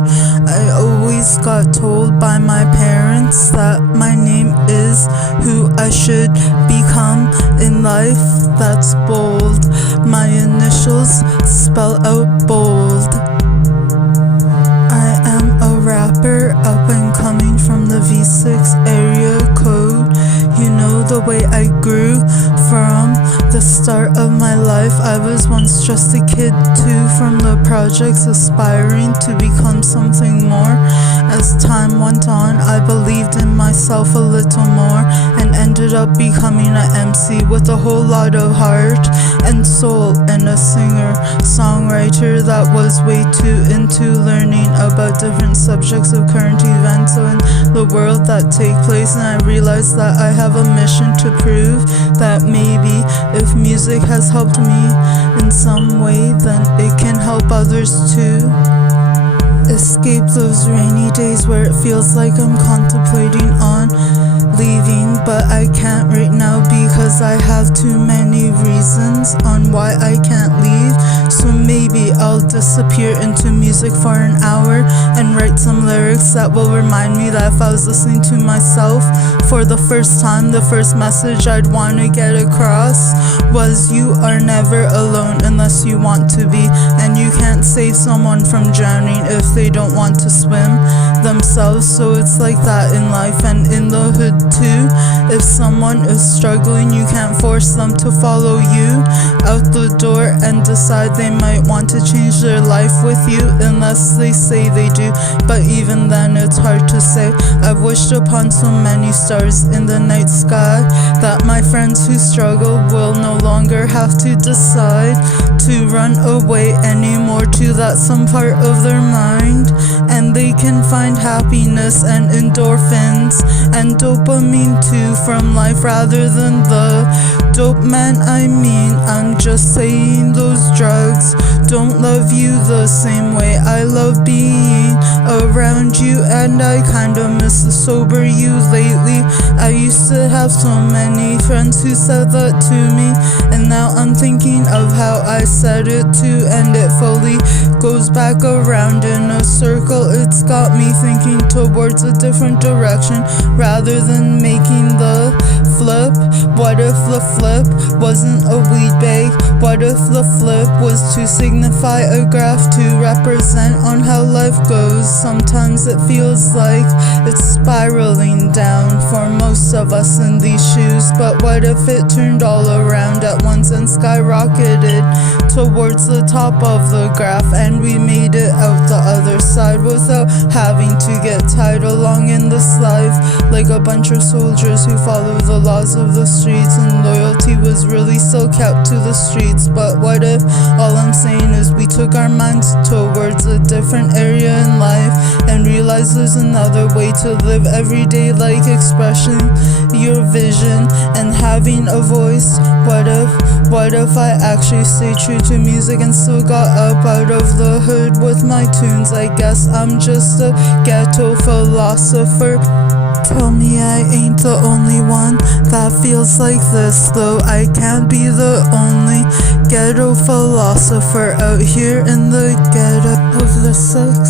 father. I always got told by my parents that my name is who I should become in life. That's bold. My initials spell out bold. I am a rapper, up and coming from the V6 area code. You know the way I grew from the start of my life. I was once just a kid too, from the projects, aspiring to become something more. As time went on, I believed in myself a little more and ended up becoming an MC with a whole lot of heart and soul, and a singer, songwriter that was way too into learning about different subjects of current events in the world that take place. And I realized that I have a mission to prove that maybe if music has helped me in some way, then it can help others too. Escape those rainy days where it feels like I'm contemplating on leaving, but I can't right now because I have too many reasons on why I can't leave. So maybe I'll disappear into music for an hour and write some lyrics that will remind me that if I was listening to myself for the first time, the first message I'd want to get across was you are never alone unless you want to be, and you can't save someone from drowning if they don't want to swim themselves. So it's like that in life and in the hood too. If someone is struggling, you can't force them to follow you out the door and decide they might want to change their life with you unless they say they do. But even then it's hard to say. I've wished upon so many stars in the night sky that my friends who struggle will no longer have to decide to run away anymore to that some part of their mind, and they can find happiness and endorphins and dopamine too from life rather than the dope man. I mean, I'm just saying those drugs don't love you the same way I love being around you, and I kinda miss the sober you lately. I used to have so many friends who said that to me, and now I'm thinking of how I said it too, and it fully goes back around in a circle. It's got me thinking towards a different direction rather than making the flip. What if the flip wasn't a weed bag? What if the flip was to signify a graph to represent on how life goes? Sometimes it feels like it's spiraling down for most of us in these shoes, but what if it turned all around at once and skyrocketed towards the top of the graph, and we made it out the other side without having to get tied along in this life like a bunch of soldiers who follow the laws of the streets, and loyalty was really still kept to the streets. But what if all I'm saying is we took our minds towards a different area in life and realized there's another way to live every day, like expressing your vision and having a voice? What if I actually stayed true to music and still got up out of the hood with my tunes? I guess I'm just a ghetto philosopher. Tell me I ain't the only one that feels like this, though I can't be the only ghetto philosopher out here in the ghetto of the 6.